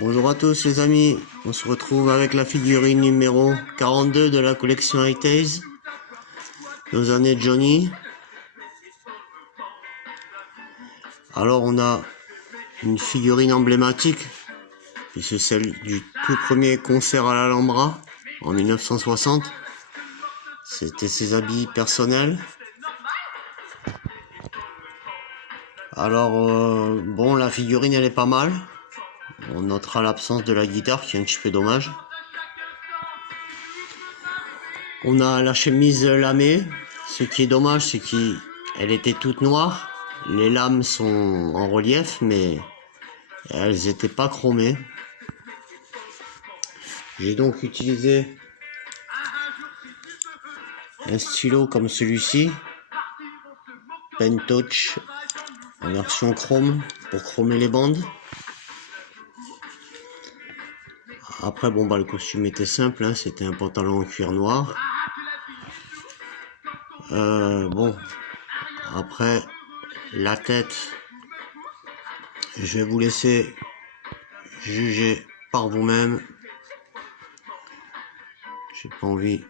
Bonjour à tous les amis, on se retrouve avec la figurine numéro 42 de la collection 80s, nos années Johnny. Alors on a une figurine emblématique, et c'est celle du tout premier concert à l'Alhambra en 1960. C'était ses habits personnels. Alors bon, la figurine elle est pas mal. On notera l'absence de la guitare qui est un petit peu dommage. On a la chemise lamée. Ce qui est dommage, c'est qu'elle était toute noire. Les lames sont en relief, mais elles n'étaient pas chromées. J'ai donc utilisé un stylo comme celui-ci, Pen Touch en version chrome pour chromer les bandes. Après bon bah le costume était simple, hein, c'était un pantalon en cuir noir. Bon, après la tête, je vais vous laisser juger par vous-même. J'ai pas envie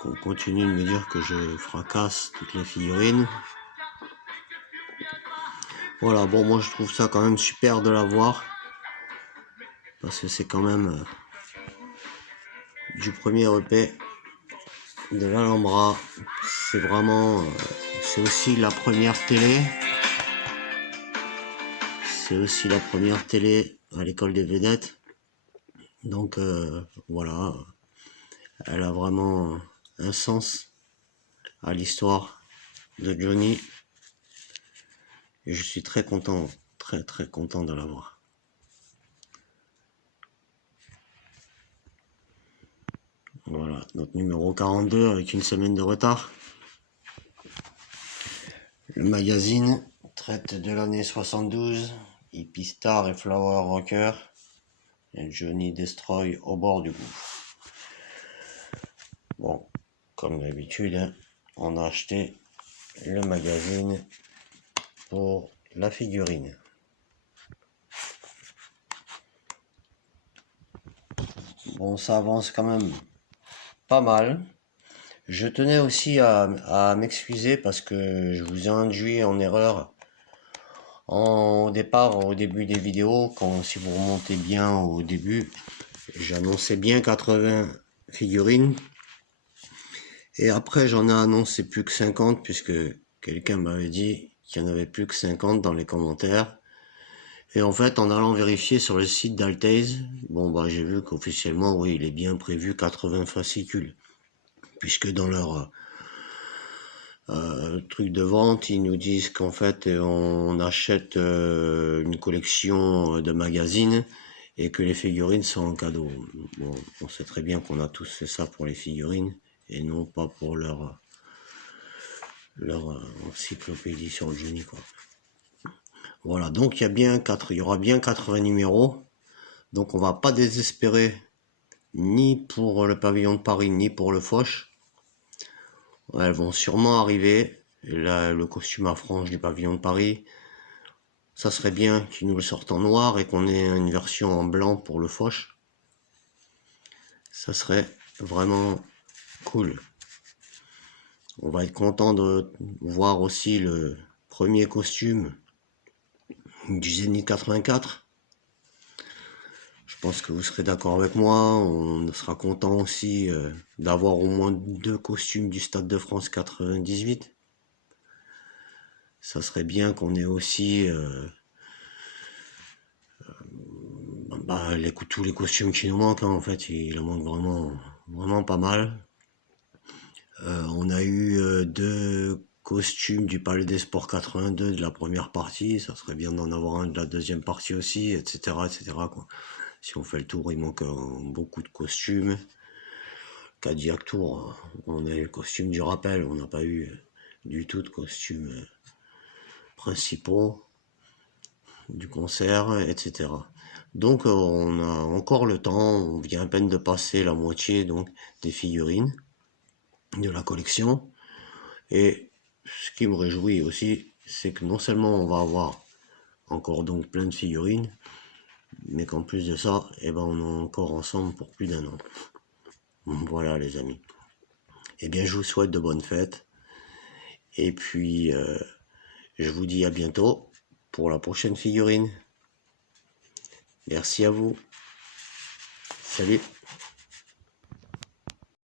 qu'on continue de me dire que je fracasse toutes les figurines. Voilà, bon moi je trouve ça quand même super de la voir, parce que c'est quand même du premier EP de l'Alhambra. C'est vraiment, c'est aussi la première télé. C'est aussi la première télé à l'école des vedettes. Donc voilà, elle a vraiment un sens à l'histoire de Johnny. Et je suis très content, très content de l'avoir. Voilà, notre numéro 42 avec une semaine de retard. Le magazine traite de l'année 72, Hippie Star et Flower Rocker, et Johnny Destroy au bord du gouffre. Bon, comme d'habitude, hein, on a acheté le magazine pour la figurine. Bon, ça avance quand même pas mal. Je tenais aussi à m'excuser parce que je vous ai induit en erreur au début des vidéos. Si vous remontez bien au début, j'annonçais bien 80 figurines. Et après, j'en ai annoncé plus que 50 puisque quelqu'un m'avait dit qu'il n'y en avait plus que 50 dans les commentaires. Et en fait, en allant vérifier sur le site d'Altaze, bon bah j'ai vu qu'officiellement, oui, il est bien prévu 80 fascicules. Puisque dans leur truc de vente, ils nous disent qu'en fait, on achète une collection de magazines et que les figurines sont en cadeau. Bon, on sait très bien qu'on a tous fait ça pour les figurines et non pas pour leur encyclopédie sur le Johnny, quoi. Voilà, donc il y aura bien 80 numéros. Donc on va pas désespérer ni pour le pavillon de Paris ni pour le Foch. Elles vont sûrement arriver. Là, le costume à franges du pavillon de Paris, ça serait bien qu'ils nous le sortent en noir et qu'on ait une version en blanc pour le Foch. Ça serait vraiment cool. On va être content de voir aussi le premier costume du Zénith 84. Je pense que vous serez d'accord avec moi. On sera content aussi d'avoir au moins 2 costumes du Stade de France 98. Ça serait bien qu'on ait aussi tous les costumes qui nous manquent, hein. En fait, il en manque vraiment pas mal. On a eu 2 costumes du Palais des Sports 82 de la première partie. Ça serait bien d'en avoir un de la deuxième partie aussi, etc., quoi. Si on fait le tour, il manque beaucoup de costumes. Cadillac Tour, on a eu le costume du rappel, on n'a pas eu du tout de costumes principaux du concert, etc. Donc on a encore le temps, on vient à peine de passer la moitié donc des figurines de la collection. Et ce qui me réjouit aussi, c'est que non seulement on va avoir encore donc plein de figurines, mais qu'en plus de ça, eh ben, on est encore ensemble pour plus d'1 an. Voilà les amis. Eh bien, je vous souhaite de bonnes fêtes. Et puis, je vous dis à bientôt pour la prochaine figurine. Merci à vous. Salut.